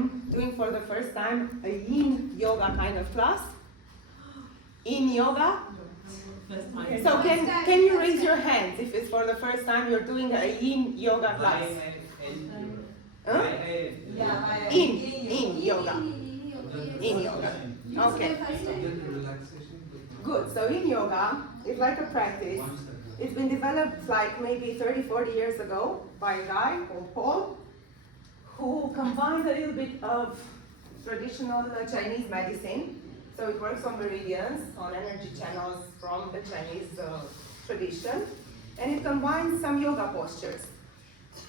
I'm doing for the first time a Yin Yoga kind of class. Yin Yoga. So can you raise your hands if it's for the first time you're doing a Yin Yoga class? Yin Yoga. Yin Yoga. Okay. Good. So Yin Yoga is like a practice. It's been developed like maybe 30, 40 years ago by a guy called Paul, who combined a little bit of traditional Chinese medicine. So it works on meridians, on energy channels from the Chinese tradition. And it combines some yoga postures.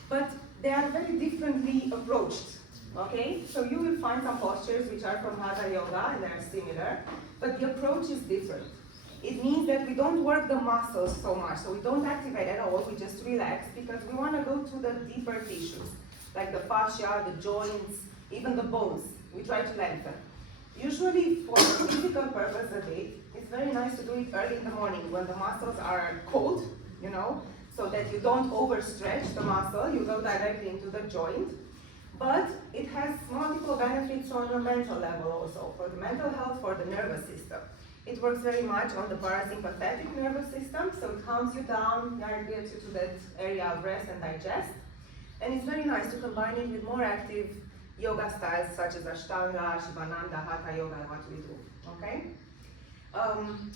But they are very differently approached. Okay? So you will find some postures which are from Hatha yoga and they are similar, but the approach is different. It means that we don't work the muscles so much, so we don't activate at all, we just relax because we want to go to the deeper tissues, like the fascia, the joints, even the bones. We try to lengthen. Usually for the physical purpose of it, it's very nice to do it early in the morning when the muscles are cold, you know, so that you don't overstretch the muscle, you go directly into the joint. But it has multiple benefits on the mental level also, for the mental health, for the nervous system. It works very much on the parasympathetic nervous system, so it calms you down, gets you to that area of rest and digest. And it's very nice to combine it with more active yoga styles such as Ashtanga, Shivananda, Hatha yoga, what we do, okay?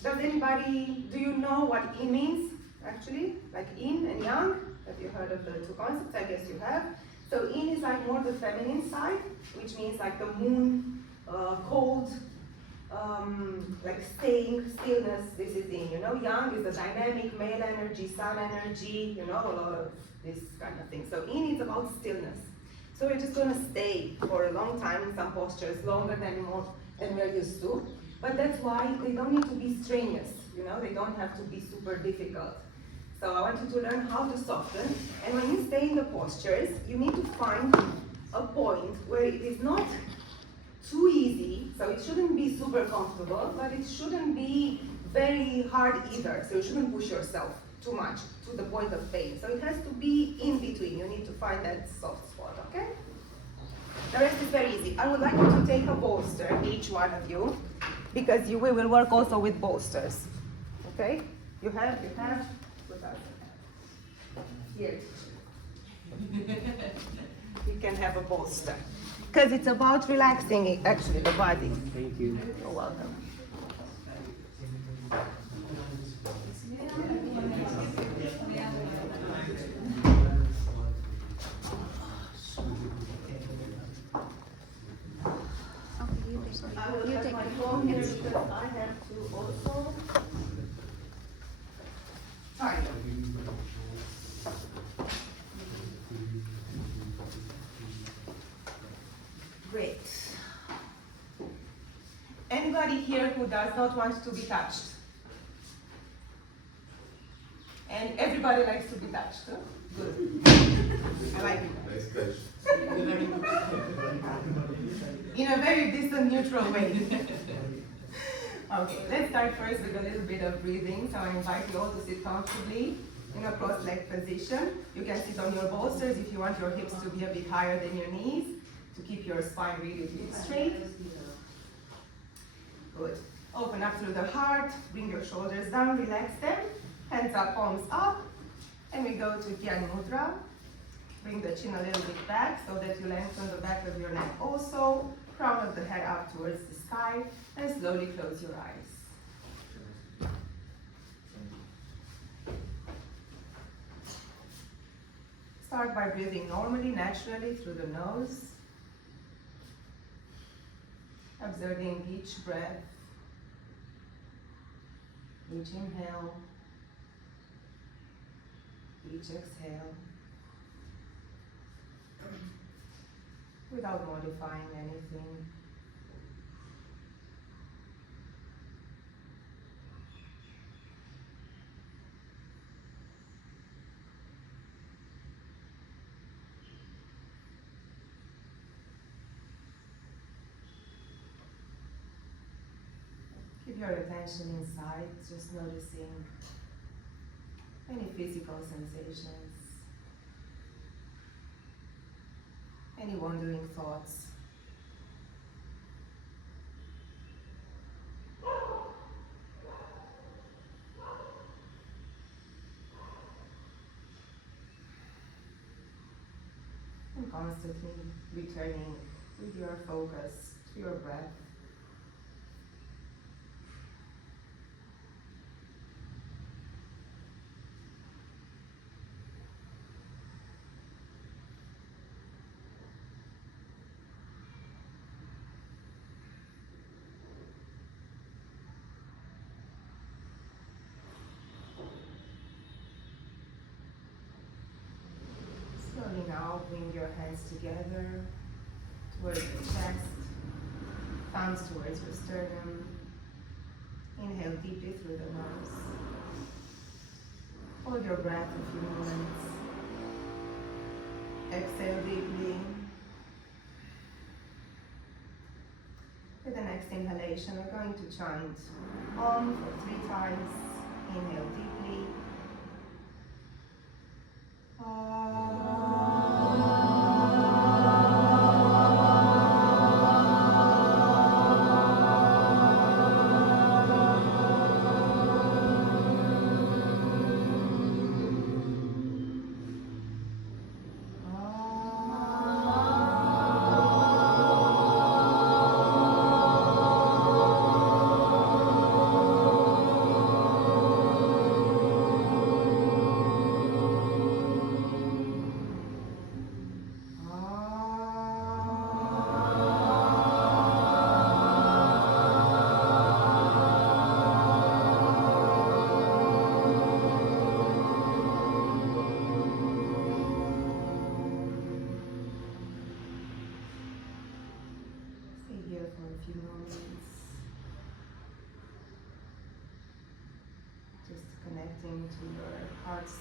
Does anybody, do you know what Yin means, actually? Like Yin and Yang? Have you heard of the two concepts? I guess you have. So Yin is like more the feminine side, which means like the moon, cold, like staying, stillness, this is Yin, you know. Yang is the dynamic, male energy, sun energy, you know, a lot of this kind of thing. So Yin is about stillness. So we're just going to stay for a long time in some postures, longer than we're used to. But that's why they don't need to be strenuous, you know, they don't have to be super difficult. So I want you to learn how to soften. And when you stay in the postures, you need to find a point where it is not too easy, so it shouldn't be super comfortable, but it shouldn't be very hard either. So you shouldn't push yourself too much to the point of pain. So it has to be in between. You need to find that soft spot, okay? The rest is very easy. I would like you to take a bolster, each one of you, because we will work also with bolsters. Okay? You have. Here. You can have a bolster. Because it's about relaxing, actually, the body. Thank you. You're welcome. I will have my phone here because I have to also try. Great. Anybody here who does not want to be touched? And everybody likes to be touched, huh? Good. I like it. Nice touch. In a very distant, neutral way. Okay, let's start first with a little bit of breathing. So I invite you all to sit comfortably in a cross-legged position. You can sit on your bolsters if you want your hips to be a bit higher than your knees, to keep your spine really straight. Good. Open up through the heart, bring your shoulders down, relax them, hands up, palms up, and we go to Gyan Mudra. Bring the chin a little bit back so that you lengthen the back of your neck also, crown of the head up towards the sky, and slowly close your eyes. Start by breathing normally, naturally through the nose. Observing each breath, each inhale, each exhale, without modifying anything. Keep your attention inside, just noticing any physical sensations, any wandering thoughts. constantly returning with your focus to your breath. Slowly now bring your hands together towards the chest, palms towards your sternum. Inhale deeply through the nose. Hold your breath a few moments. Exhale deeply. With the next inhalation, we're going to chant Om for 3 times. Inhale deeply. To your heart space.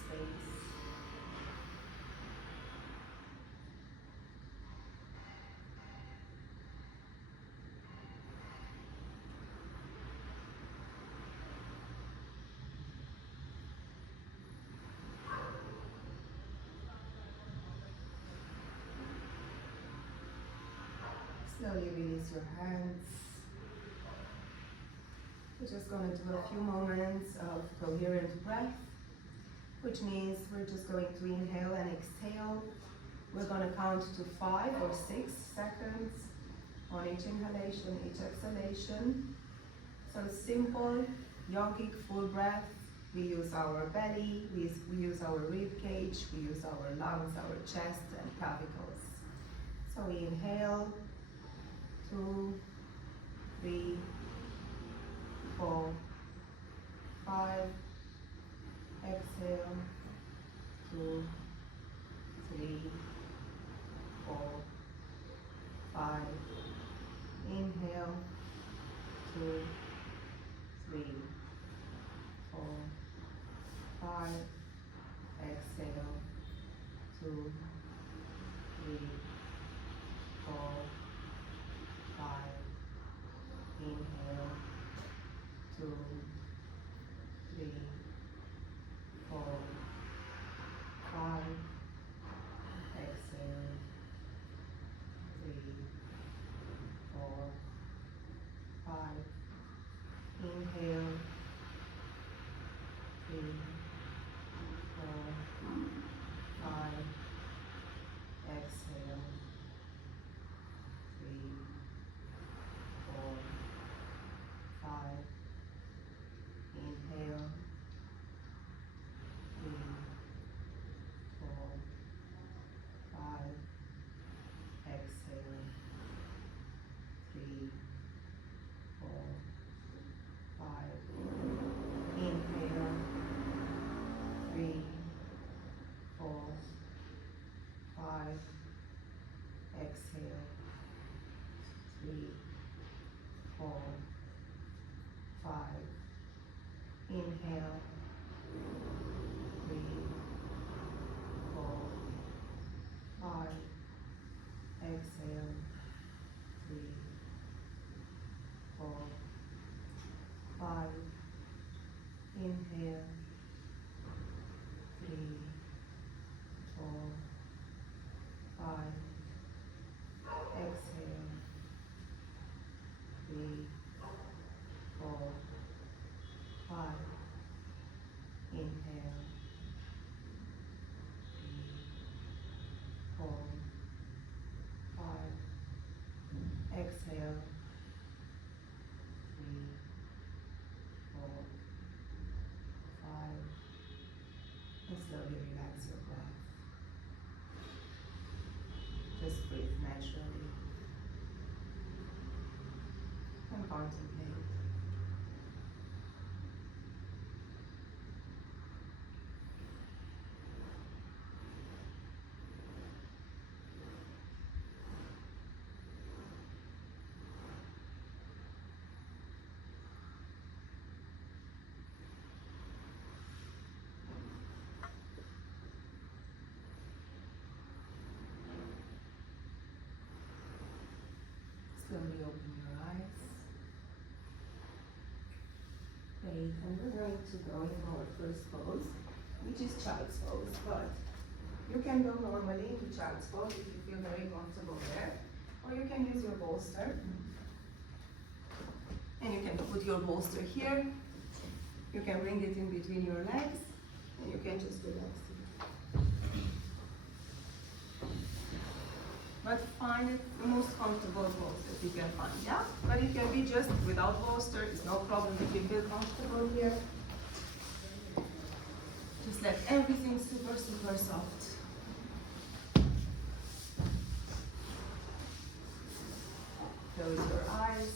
Slowly release your hands. We're just going to do a few moments of coherent breath, which means we're just going to inhale and exhale. We're going to count to 5 or 6 seconds on each inhalation, each exhalation. So simple, yogic full breath. We use our belly, we use our rib cage, we use our lungs, our chest and clavicles. So we inhale, 2, 3, 4, 5. Exhale, 2, 3, 4, 5. Inhale, 2, 3, 4, 5. Exhale, 2, 3, 4, 5. Inhale, 2, 3, 4, 5. Exhale, 3, 4, 5. Inhale, 3, 4, 5. contemplate. Slowly open your eyes. Great, and we're going to go in our first pose, which is child's pose, but you can go normally into child's pose if you feel very comfortable there, or you can use your bolster. And you can put your bolster here, you can bring it in between your legs, and you can just relax it. But find it the most comfortable pose that you can find, yeah? But it can be just without bolster, it's no problem if you feel comfortable here. Just let everything super, super soft. Close your eyes.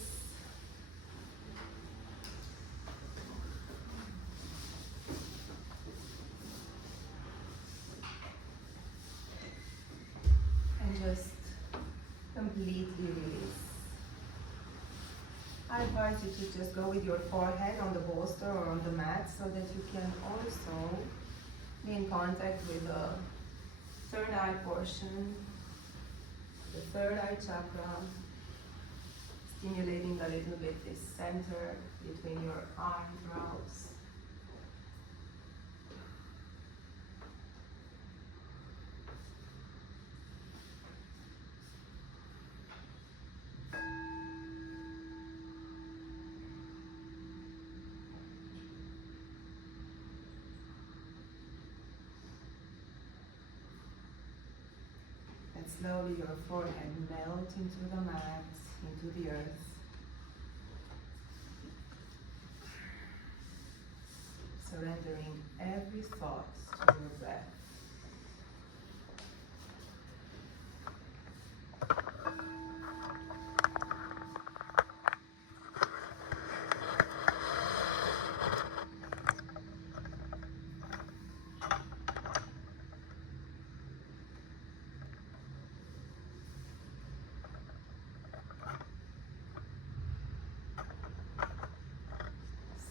And just completely release. I advise you to just go with your forehead on the bolster or on the mat so that you can also be in contact with the third eye portion, the third eye chakra, stimulating a little bit this center between your eyebrows. Slowly your forehead melt into the mat, into the earth. Surrendering every thought to your breath.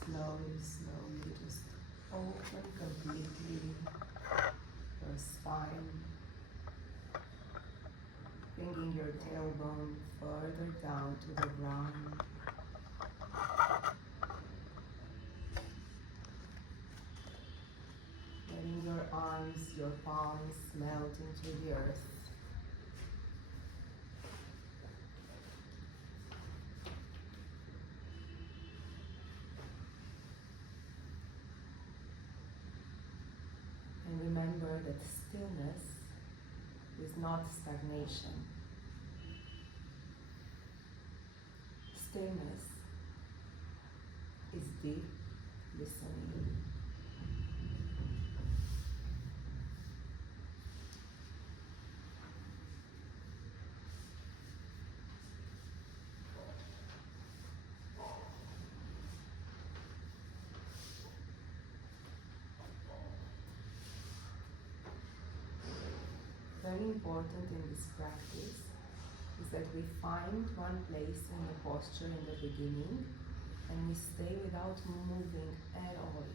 Slowly, just open completely your spine, bringing your tailbone further down to the ground. Letting your arms, your palms melt into the earth. And remember that stillness is not stagnation. Stillness is deep listening. Very important in this practice is that we find one place in the posture in the beginning and we stay without moving at all.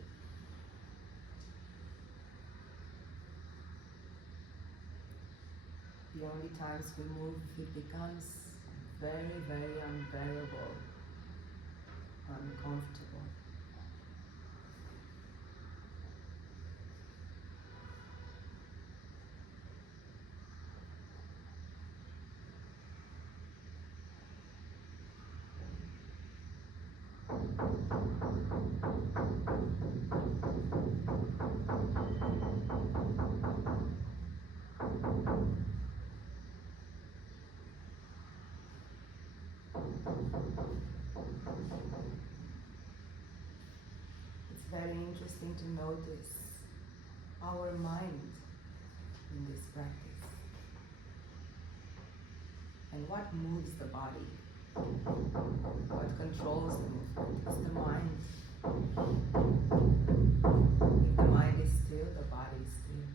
The only times we move, it becomes very, very unbearable, uncomfortable. It's very interesting to notice our mind in this practice and what moves the body. What controls the movement is the mind. If the mind is still, the body is still.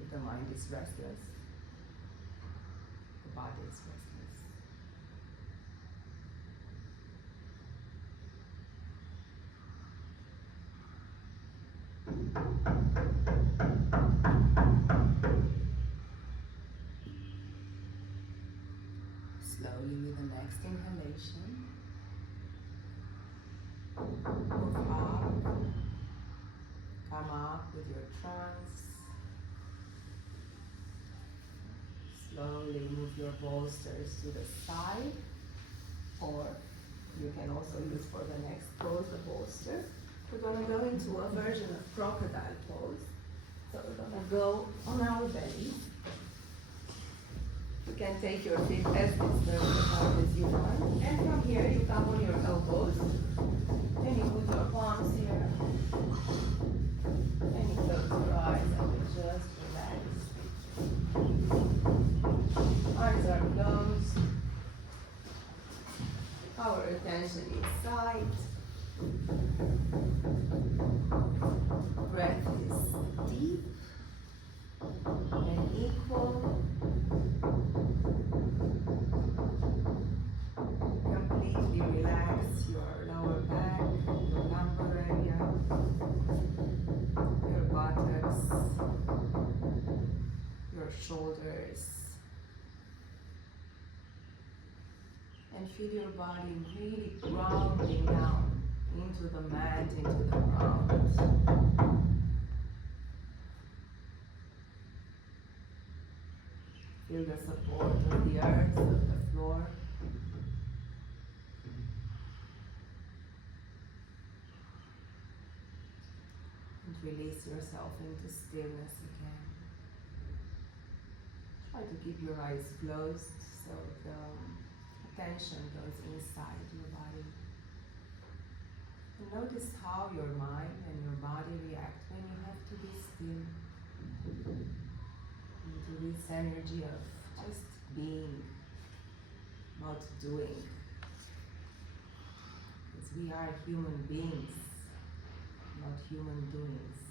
If the mind is restless, the body is restless. Slowly with the next inhalation, move up, come up with your trance. Slowly move your bolsters to the side, or you can also use for the next pose the bolster. We're going to go into a version of crocodile pose. So we're going to go on our belly. You can take your feet as external as you want. And from here you come on your elbows. And you put your palms here. And you close your eyes and you just relax. Eyes are closed. Our attention is sight. Breath is deep and equal. Completely relax your lower back, your lumbar area, your buttocks, your shoulders. And feel your body really grounding down into the mat, into the ground. Feel the support of the earth, of the floor. And release yourself into stillness again. Try to keep your eyes closed so the attention goes inside your body. And notice how your mind and your body react when you have to be still. Into this energy of just being, not doing. Because we are human beings, not human doings.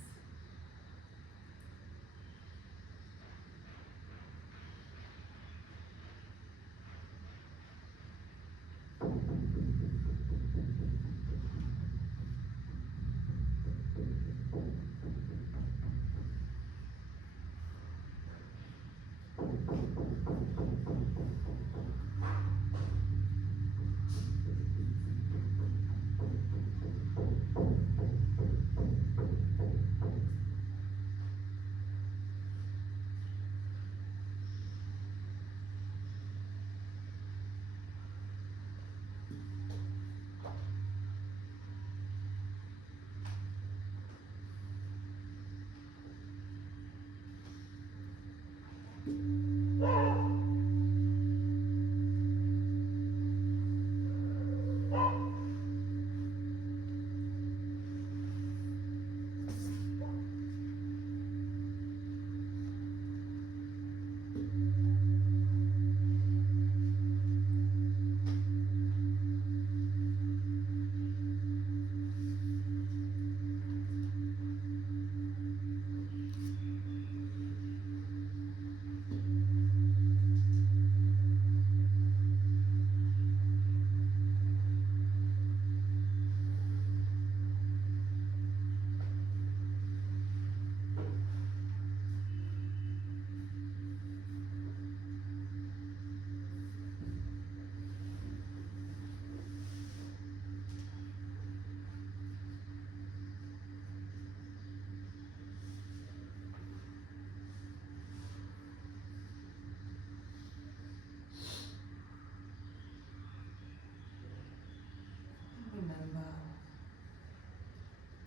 Remember,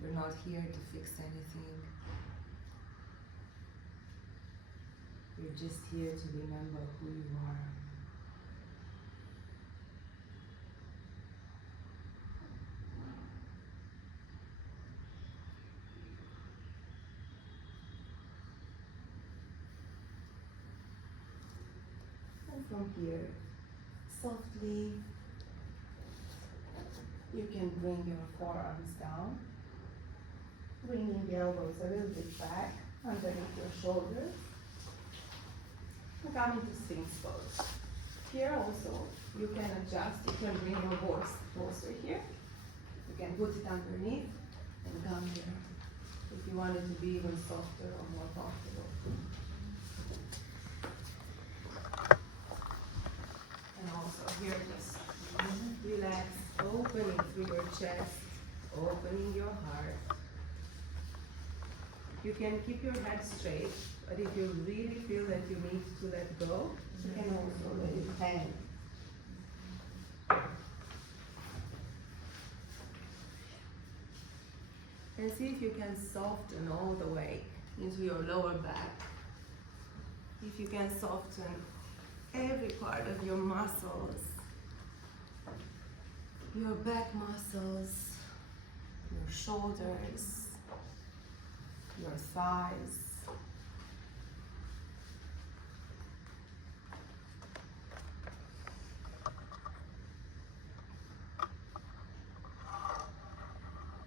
you're not here to fix anything. You're just here to remember who you are. And from here, softly. You can bring your forearms down, bringing the elbows a little bit back underneath your shoulders. Come into Sphinx pose. Here also, you can adjust, you can bring your boards closer here. You can put it underneath and come here if you want it to be even softer or more comfortable. And also here, just relax, opening through your chest, opening your heart. You can keep your head straight, but if you really feel that you need to let go, you can also let it hang. And see if you can soften all the way into your lower back. If you can soften every part of your muscles, your back muscles, your shoulders, your thighs.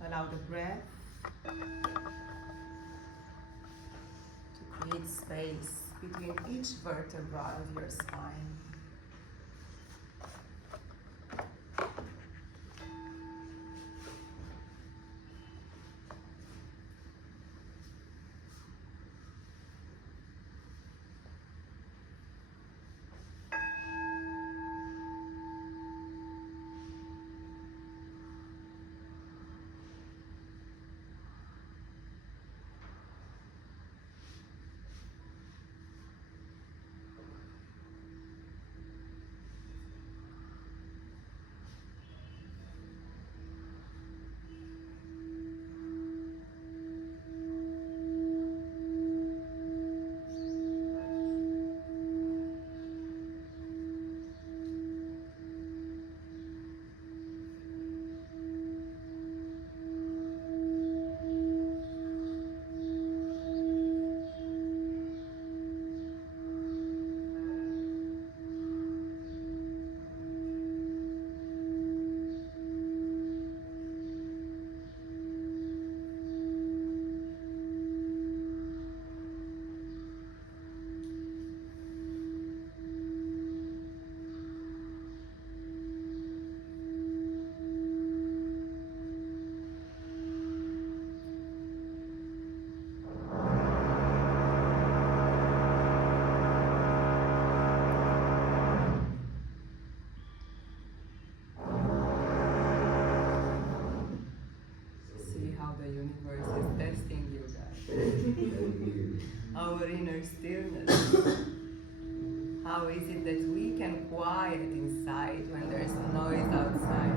Allow the breath to create space between each vertebra of your spine. Our inner stillness. How is it that we can quiet inside when there's noise outside?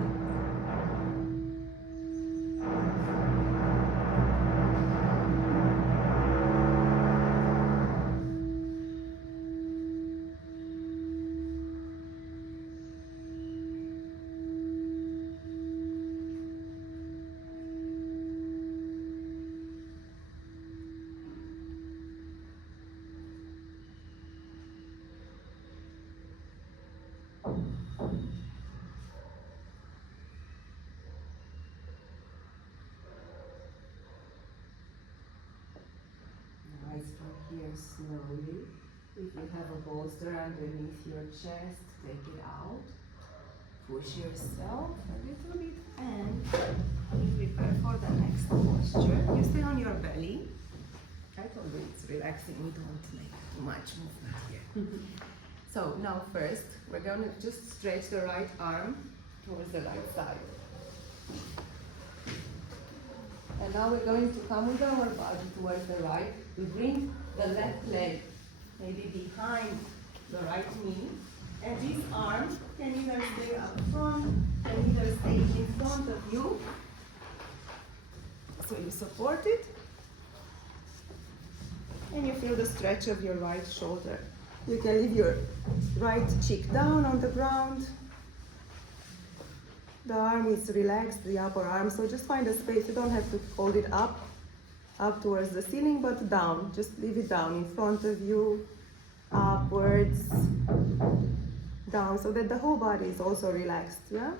Here slowly. If you have a bolster underneath your chest, take it out. Push yourself a little bit and you prepare for the next posture. You stay on your belly. I told you it's relaxing, we don't make too much movement here. So now first, we're going to just stretch the right arm towards the right side. And now we're going to come with our body towards the right. We bring the left leg maybe behind the right knee. And this arm can either stay up front, can either stay in front of you. So you support it. And you feel the stretch of your right shoulder. You can leave your right cheek down on the ground. The arm is relaxed, the upper arm, so just find a space. You don't have to hold it up towards the ceiling, but down. Just leave it down in front of you, upwards. down so that the whole body is also relaxed, yeah?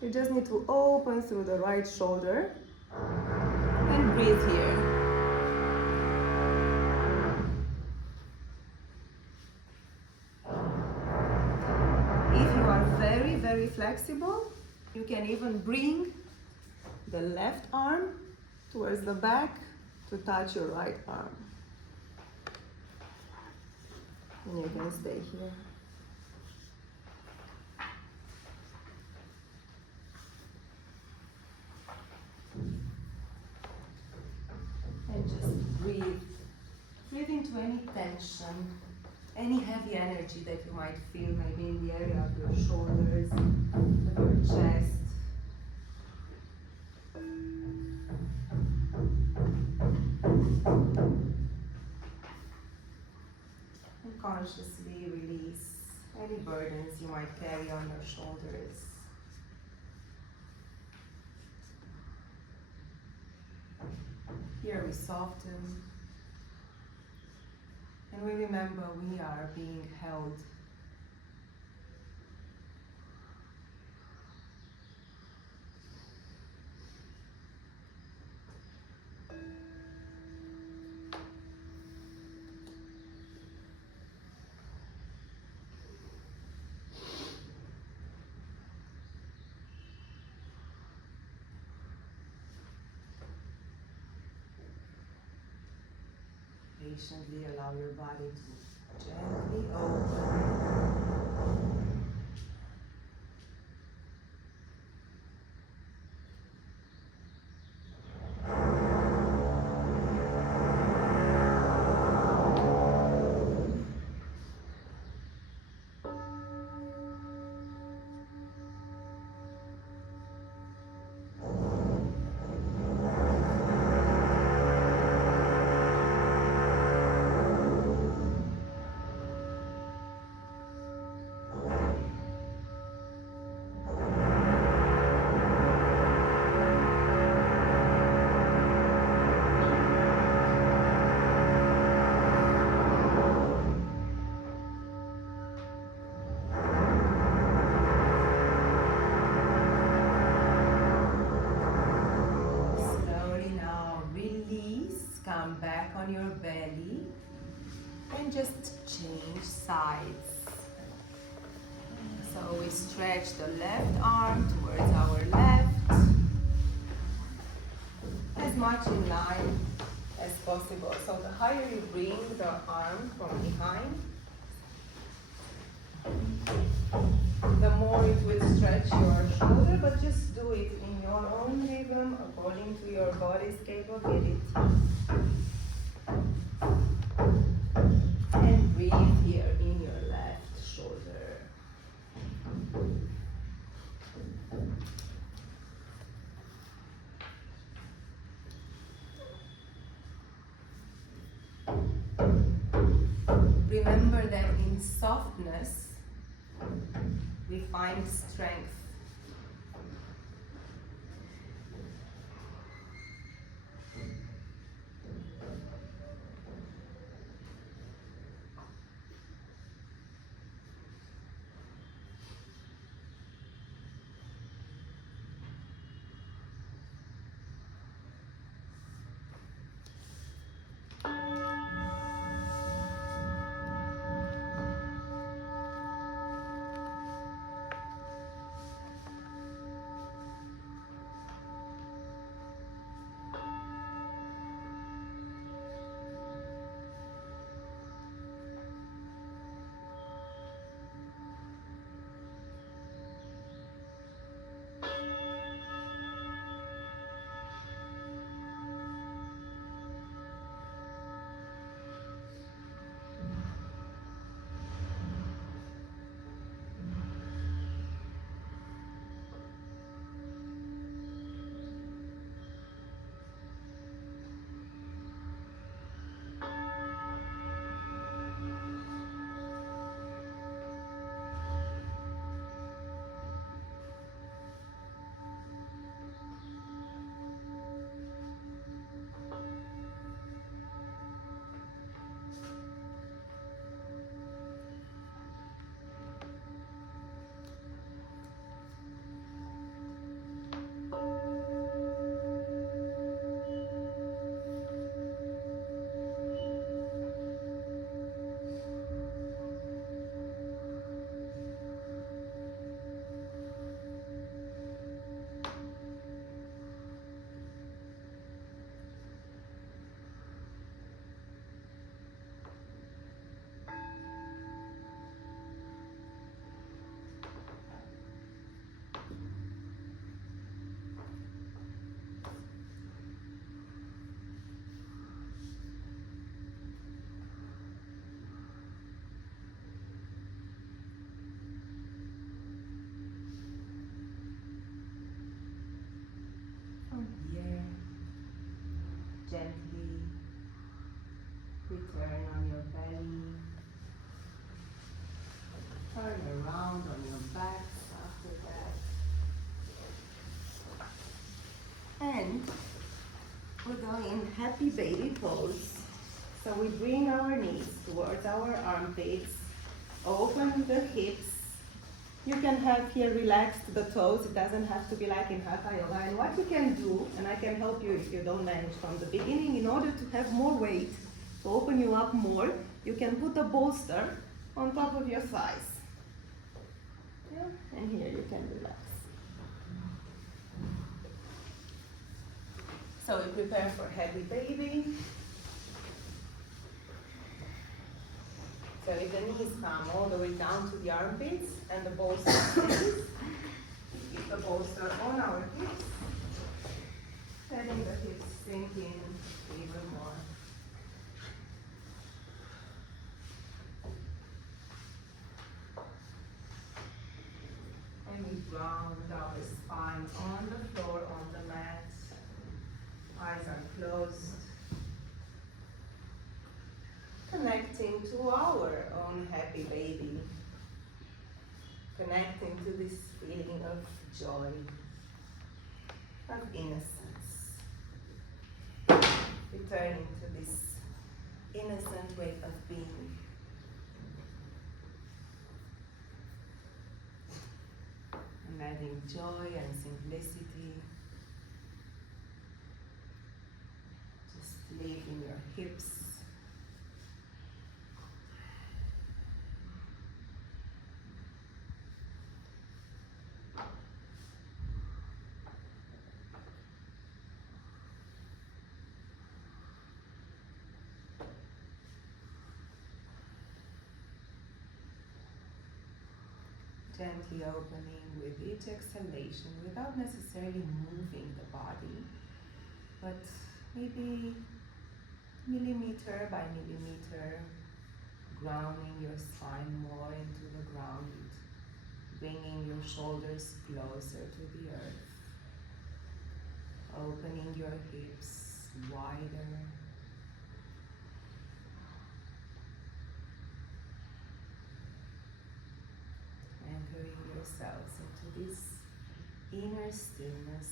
You just need to open through the right shoulder and breathe here. If you are very, very flexible, you can even bring the left arm towards the back to touch your right arm. And you can stay here. And just breathe. Breathe into any tension, any heavy energy that you might feel maybe in the area of your shoulders, of your chest. And consciously release any burdens you might carry on your shoulders. Here we soften. And we remember we are being held. Patiently allow your body to gently open. Come back on your belly and just change sides. So we stretch the left arm towards our left, as much in line as possible. So the higher you bring the arm from behind, the more it will stretch your shoulder, but just do it in your own rhythm according to your body's capability. And breathe here in your left shoulder. Remember that in softness, we find strength. turn around on your backs after that. And we go in happy baby pose. So we bring our knees towards our armpits, open the hips. You can have here relaxed the toes, it doesn't have to be like in Hatha Yoga. And what you can do, and I can help you if you don't manage from the beginning, in order to have more weight, to open you up more, you can put a bolster on top of your thighs. Yeah? And here you can relax. So we prepare for heavy baby. So if the knees come all the way down to the armpits and the bolster stays, keep the bolster on our hips, letting the hips sink in even more. And we ground our spine on the floor, on the mat. Eyes are closed. Connecting to our own happy baby. Connecting to this feeling of joy, of innocence. Returning to this innocent way of being. And adding joy and simplicity. Just leaving your hips. Gently opening with each exhalation without necessarily moving the body, but maybe millimeter by millimeter, grounding your spine more into the ground, bringing your shoulders closer to the earth, opening your hips wider. Anchoring yourselves into this inner stillness,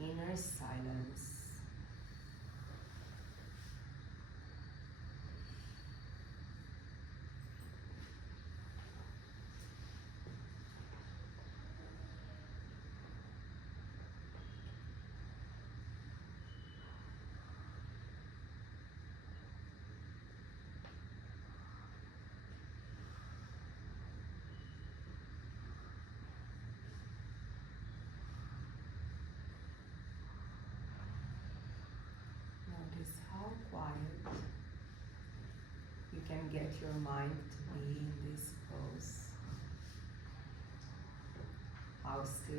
inner silence. Notice how quiet you can get your mind to be in this pose. How still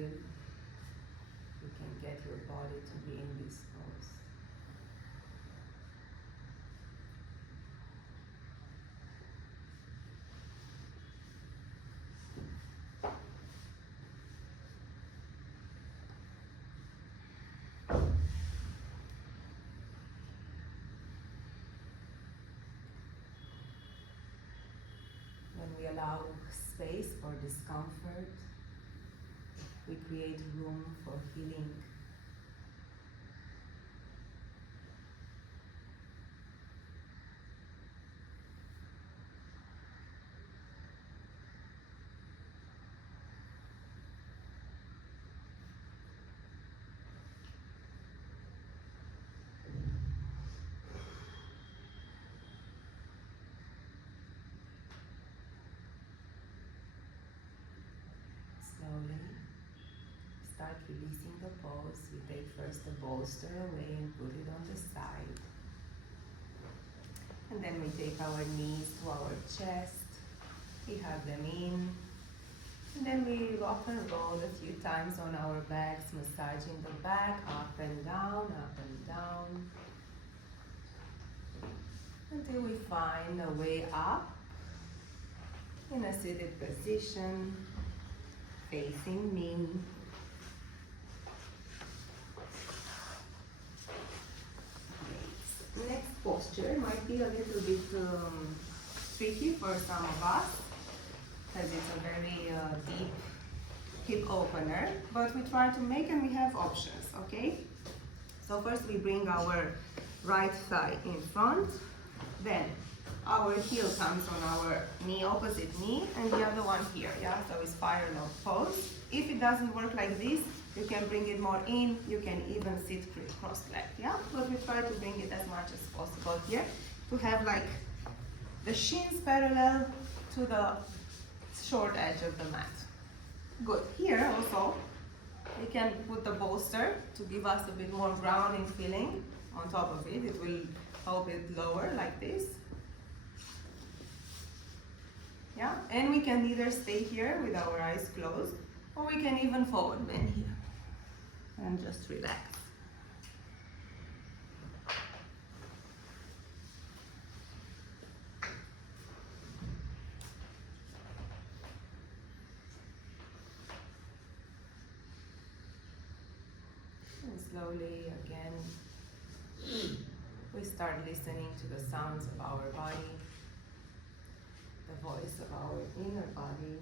you can get your body to be in this pose. When we allow space for discomfort, we create room for healing. Slowly start releasing the pose. We take first the bolster away and put it on the side. And then we take our knees to our chest. We hug them in. And then we rock and roll a few times on our backs, massaging the back up and down, until we find a way up in a seated position, facing me. Great. Next posture might be a little bit tricky for some of us. because it's a very deep hip opener, but we try to make, and we have options, okay? So first we bring our right thigh in front, then our heel comes on our knee, opposite knee, and the other one here, yeah? So it's spiral pose. If it doesn't work like this, you can bring it more in, you can even sit cross-legged, yeah? But we try to bring it as much as possible here to have like the shins parallel to the short edge of the mat. Good. Here also, we can put the bolster to give us a bit more grounding feeling on top of it. It will help it lower like this. Yeah, and we can either stay here with our eyes closed, or we can even forward bend here and just relax. And slowly again, we start listening to the sounds of our body, the voice of our inner body.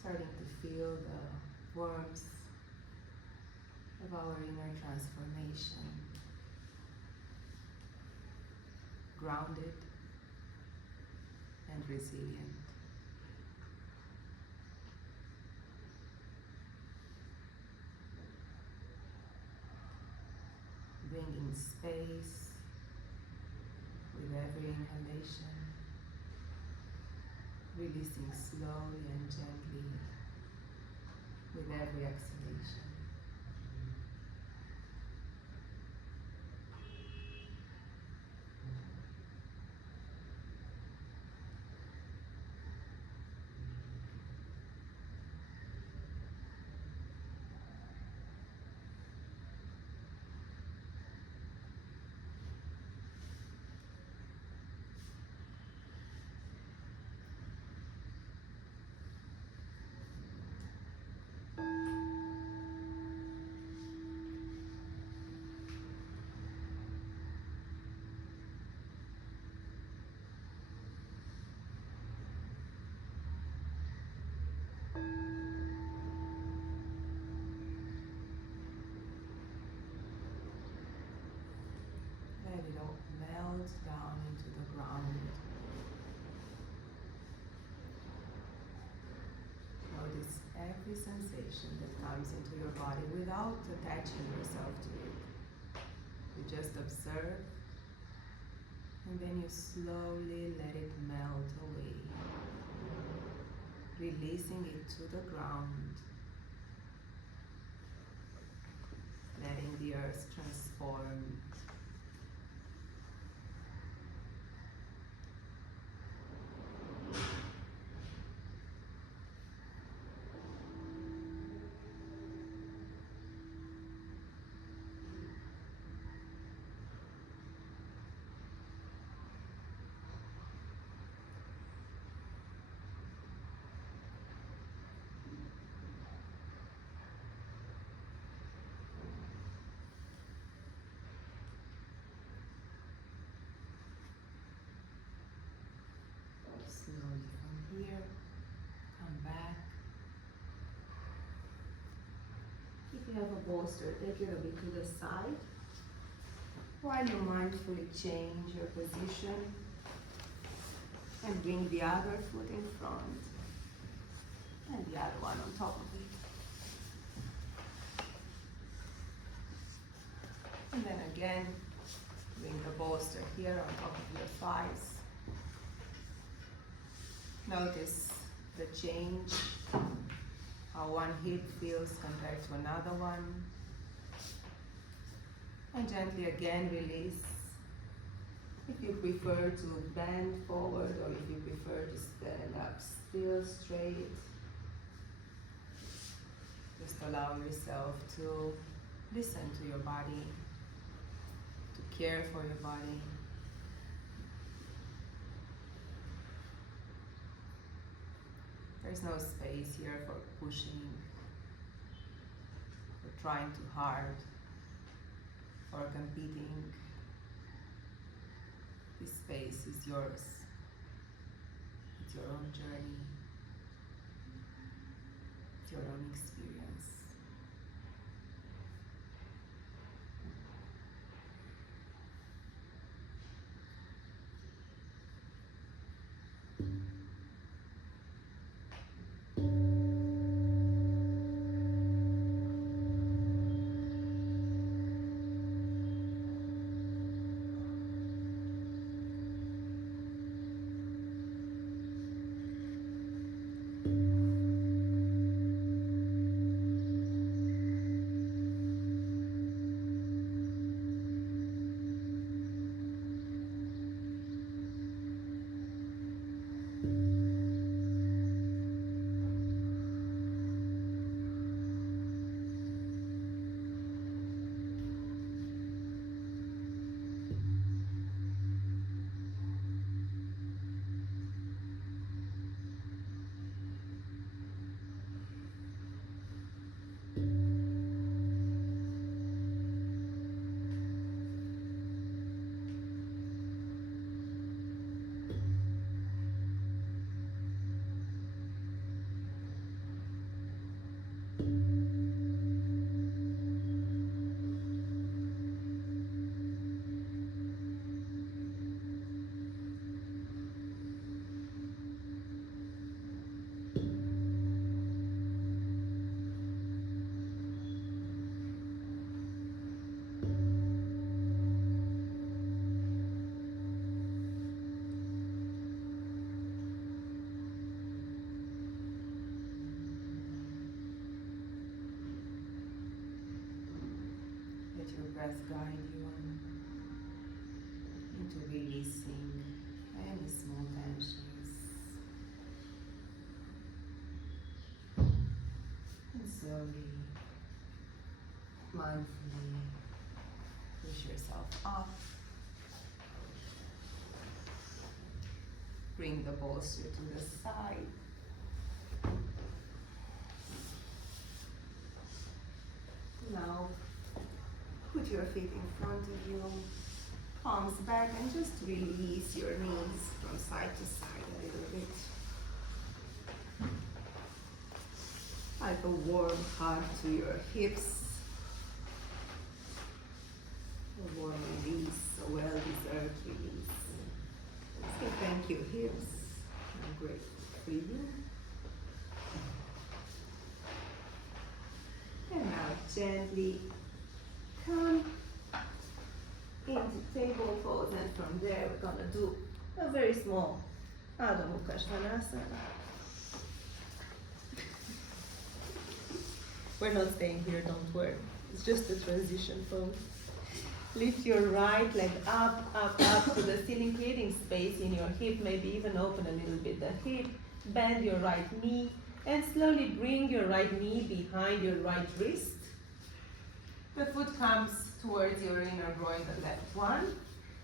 Starting to feel the warmth of our inner transformation, grounded and resilient. Bringing space with every inhalation, releasing slowly and gently with every exhalation. Let it all melt down into the ground. Notice every sensation that comes into your body without attaching yourself to it. You just observe, and then you slowly let it melt away, releasing it to the ground, letting the earth transform. Slowly from here, come back. If you have a bolster, take it a bit to the side while you mindfully change your position and bring the other foot in front and the other one on top of it. And then again, bring the bolster here on top of your thighs. Notice the change, how one hip feels compared to another one. And gently again release. If you prefer to bend forward, or if you prefer to stand up still straight, just allow yourself to listen to your body, to care for your body. There's no space here for pushing, for trying too hard, or competing. This space is yours. It's your own journey. It's your own experience. Let your breath guide you into releasing any small tensions. And slowly, mindfully, push yourself up. Bring the bolster to the side. Now, put your feet in front of you, palms back, and just release your knees from side to side a little bit. Like a warm hug to your hips. A warm release, a well-deserved release. Say thank you, hips. I'm grateful for you. And now gently come into table pose, and from there we're gonna do a very small Adho Mukha Svanasana. We're not staying here, don't worry. It's just a transition pose. Lift your right leg up, up, up to the ceiling, creating space in your hip, maybe even open a little bit the hip. Bend your right knee and slowly bring your right knee behind your right wrist. The foot comes towards your inner groin, the left one,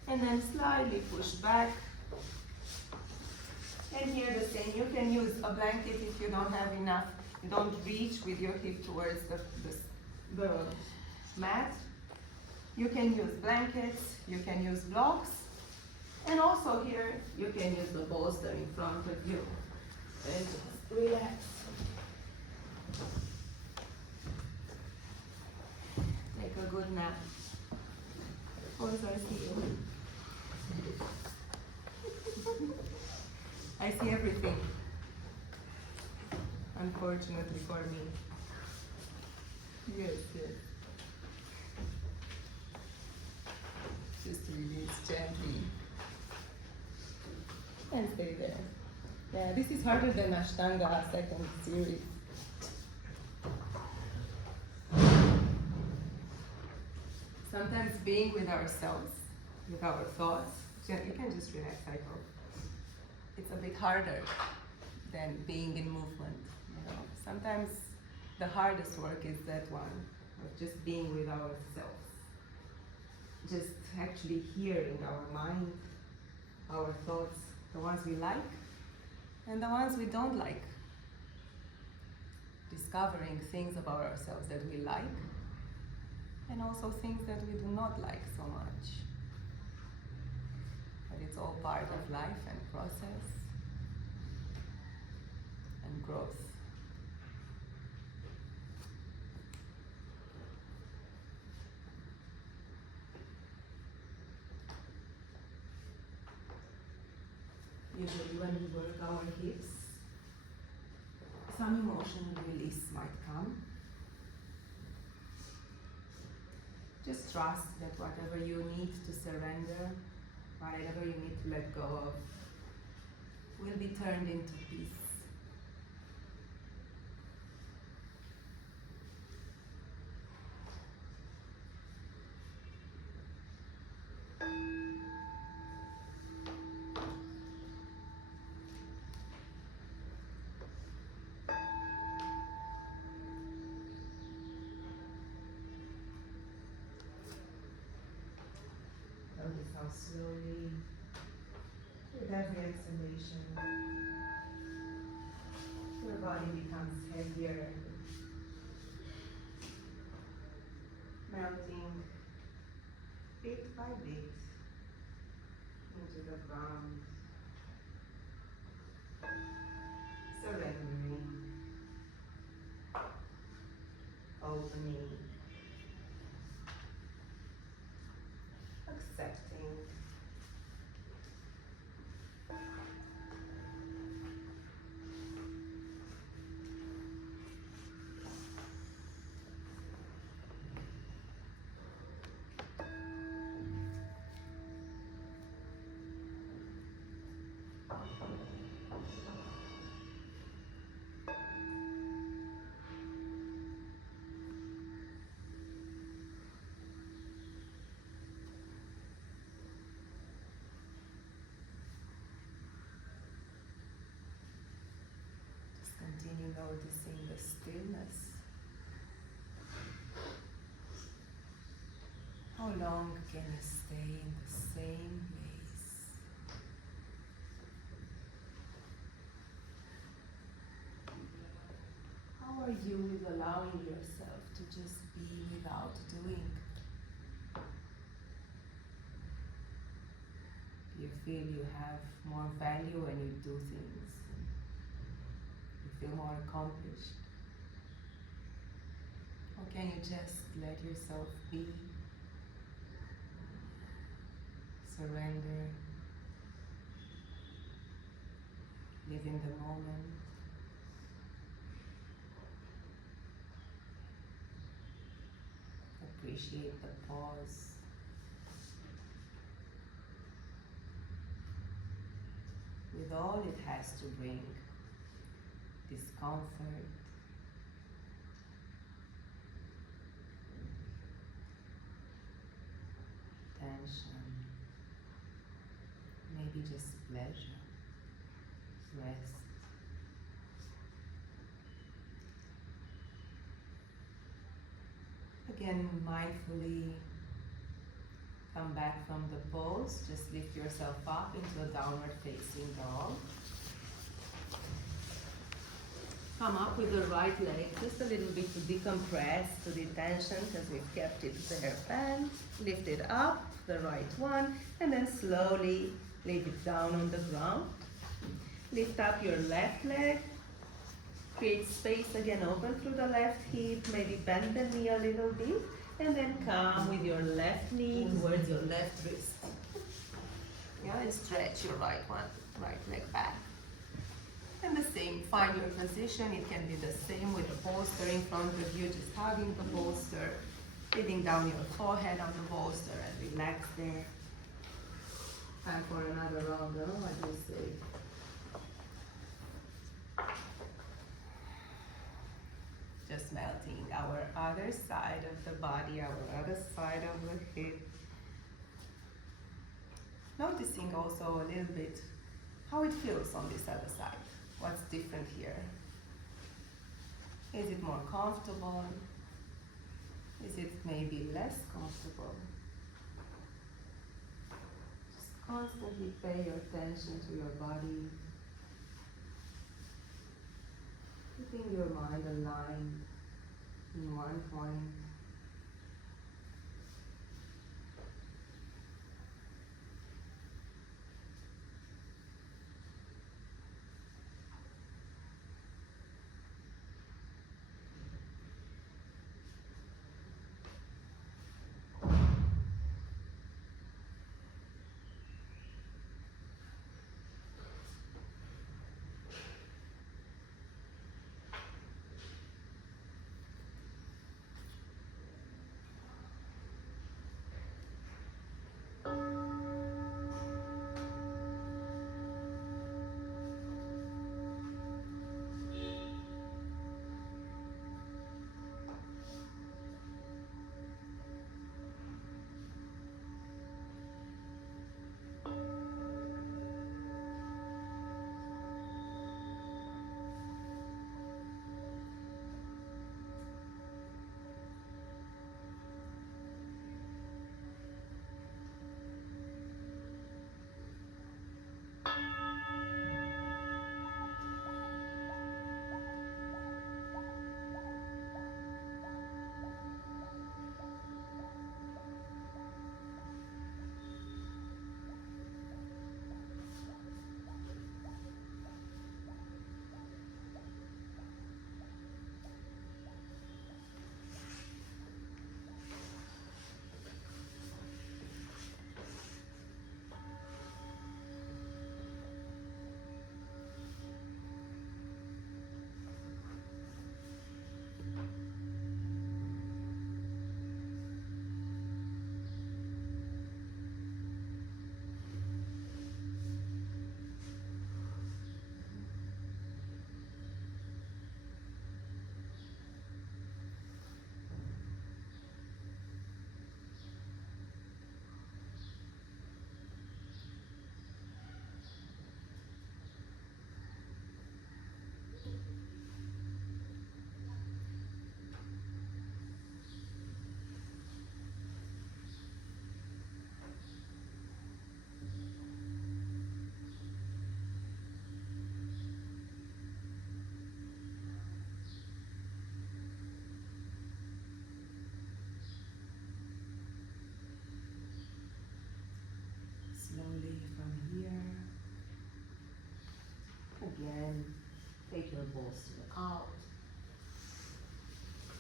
and then slightly push back. And here the same, you can use a blanket if you don't have enough. Don't reach with your hip towards the mat. You can use blankets, you can use blocks, and also here you can use the bolster in front of you. And just relax. Take a good nap. Or as I see you. I see everything. Unfortunately for me. Yes, yes. Just release gently. And stay there. Yeah, this is harder than Ashtanga second series. Sometimes being with ourselves, with our thoughts, you can just relax, I hope. It's a bit harder than being in movement. You know? Sometimes the hardest work is that one, of just being with ourselves. Just actually hearing our mind, our thoughts, the ones we like and the ones we don't like. Discovering things about ourselves that we like and also things that we do not like so much. But it's it's all part of life and process and growth. Usually when we work our hips, some emotional release might come. Just trust that whatever you need to surrender, whatever you need to let go of, will be turned into peace. Notice how slowly, with every exhalation, your body becomes heavier, melting bit by bit into the ground, surrendering, opening, accepting. Continue noticing the stillness. How long can you stay in the same place? How are you with allowing yourself to just be without doing? Do you feel you have more value when you do things? You feel more accomplished? Or can you just let yourself be? Surrender. Live in the moment. Appreciate the pause. With all it has to bring. Discomfort, tension, maybe just pleasure, rest. Again, mindfully come back from the pose, just lift yourself up into a downward facing dog. Come up with the right leg just a little bit to decompress, to detension, because we've kept it there bent. Lift it up, the right one, and then slowly lay it down on the ground. Lift up your left leg. Create space again, open through the left hip, maybe bend the knee a little bit, and then come with your left knee towards your left wrist. Yeah, and stretch your right leg back. And the same, find your position. It can be the same with the bolster in front of you, just hugging the bolster, feeling down your forehead on the bolster and relax there. Time for another round, no? What do you say? Just melting our other side of the body, our other side of the hip. Noticing also a little bit how it feels on this other side. What's different here? Is it more comfortable? Is it maybe less comfortable? Just constantly pay your attention to your body. Keeping your mind aligned in one point.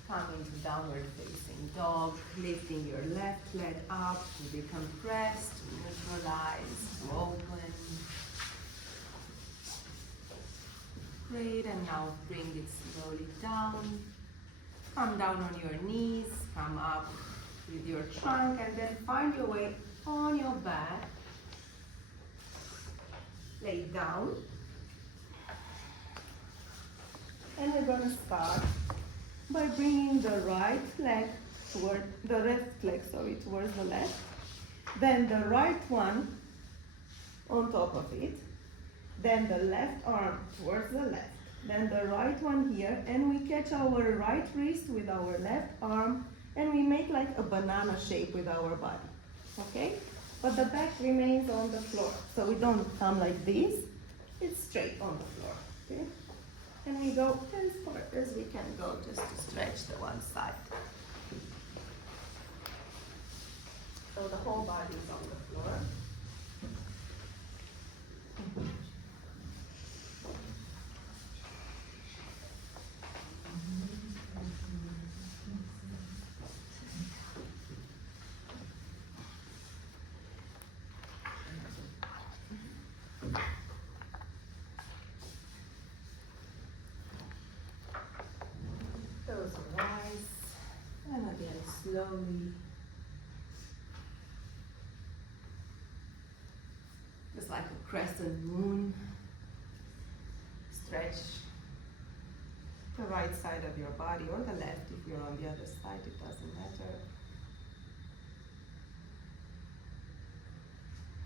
Come into downward facing dog, lifting your left leg up to become pressed, to neutralize, to open. Great, and now bring it slowly down. Come down on your knees, come up with your trunk, and then find your way on your back. Lay down. And we're going to start by bringing the right leg toward the left leg, towards the left. Then the right one on top of it. Then the left arm towards the left. Then the right one here, and we catch our right wrist with our left arm, and we make like a banana shape with our body, okay? But the back remains on the floor, so we don't come like this, it's straight on the floor, okay? And we go as far as we can go, just to stretch the one side. So the whole body is on the floor. Close your eyes, and again slowly, just like a crescent moon, stretch the right side of your body, or the left if you're on the other side, it doesn't matter.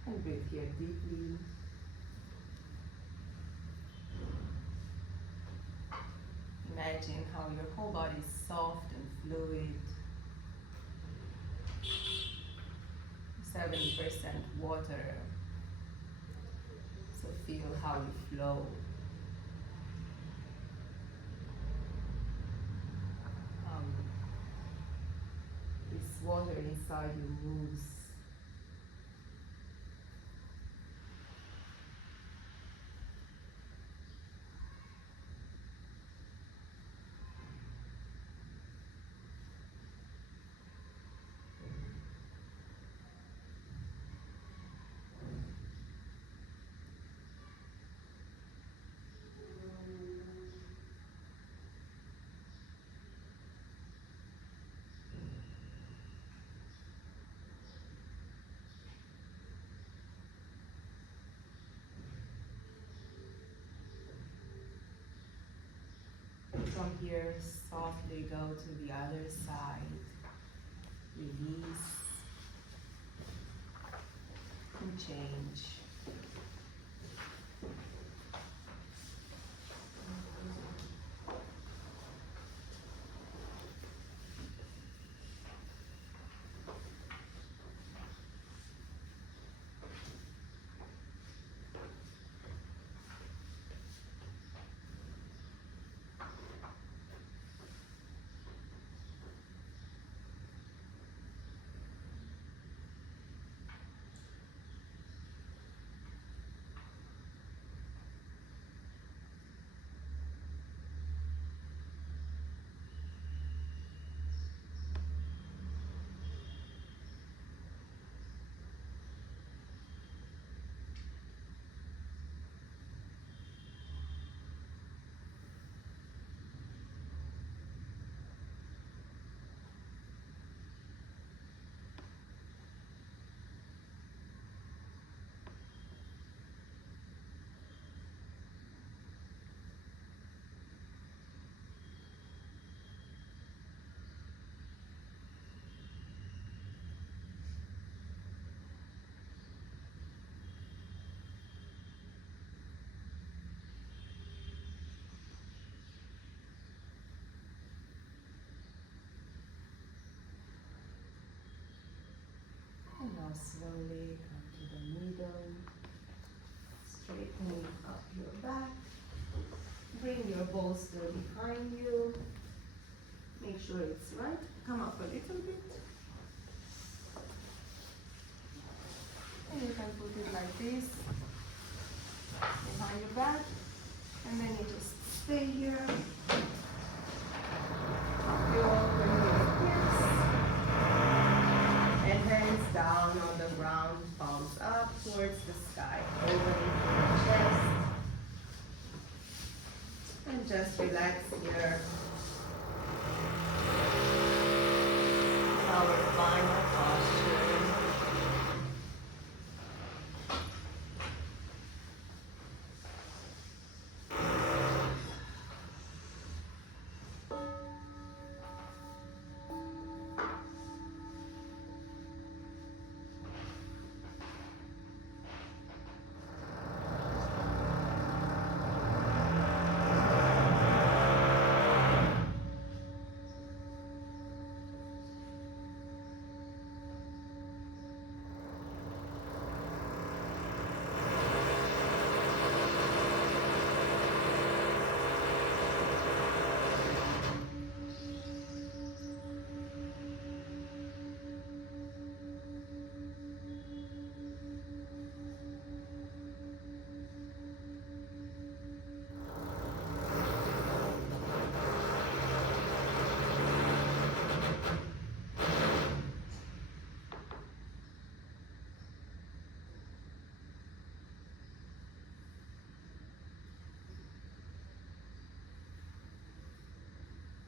And breathe here deeply. Imagine how your whole body is soft and fluid. 70% water. So feel how you flow. This water inside you moves. From here, softly go to the other side. Release and change. And now slowly come to the middle, straightening up your back. Bring your bolster behind you. Make sure it's right. Come up a little bit. And you can put it like this, behind your back. And then you just stay here. Up your towards the sky, opening your chest. And just relax here. Our final posture.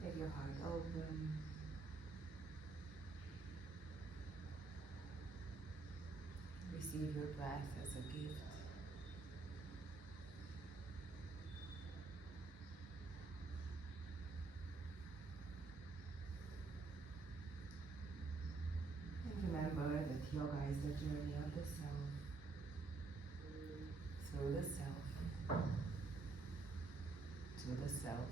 Let your heart open. Receive your breath as a gift. And remember that yoga is the journey of the self, through the self, to the self.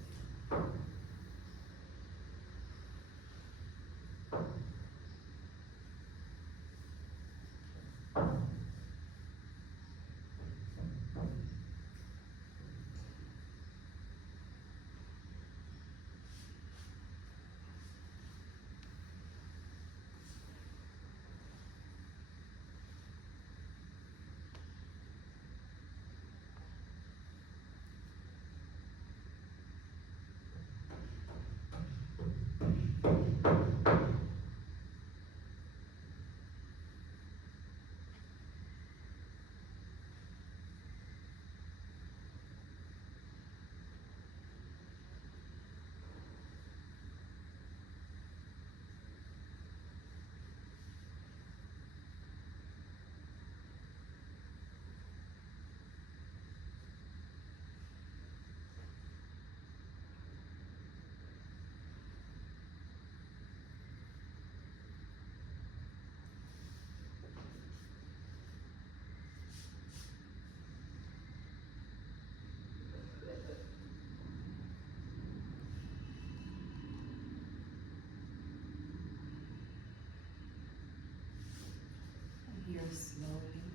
Here slowly,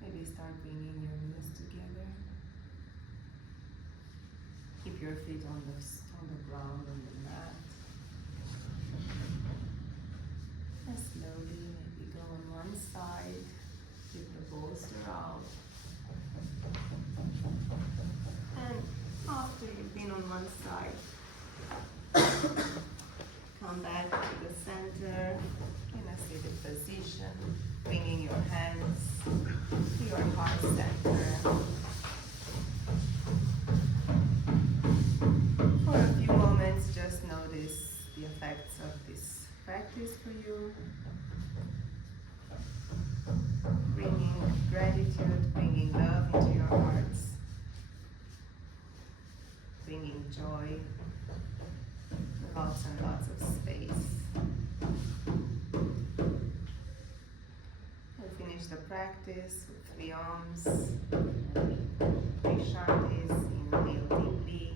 maybe start bringing your knees together. Keep your feet on the ground, on the mat. And slowly, maybe go on one side, keep the bolster out. And after you've been on one side, come back to the center. In a seated position, bringing your hands to your heart center. For a few moments, just notice the effects of this practice for you. Bringing gratitude, bringing love into your hearts, bringing joy, lots and lots of space. Finish the practice with 3 arms, 3 shantis. Inhale deeply.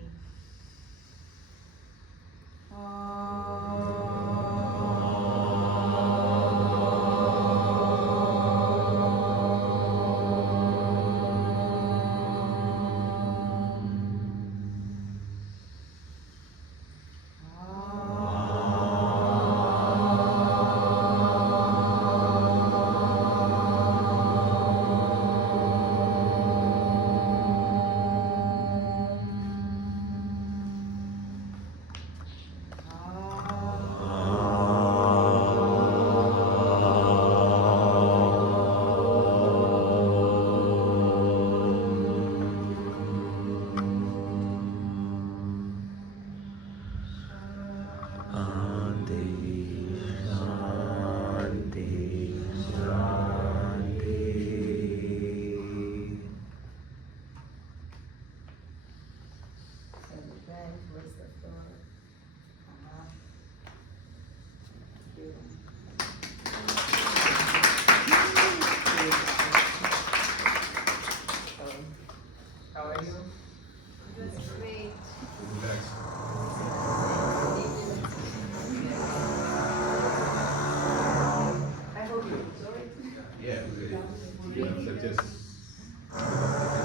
such a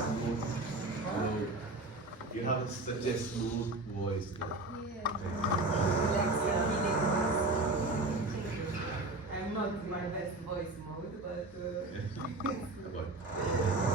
smooth, you have such a smooth voice. I'm not my best voice mode, but But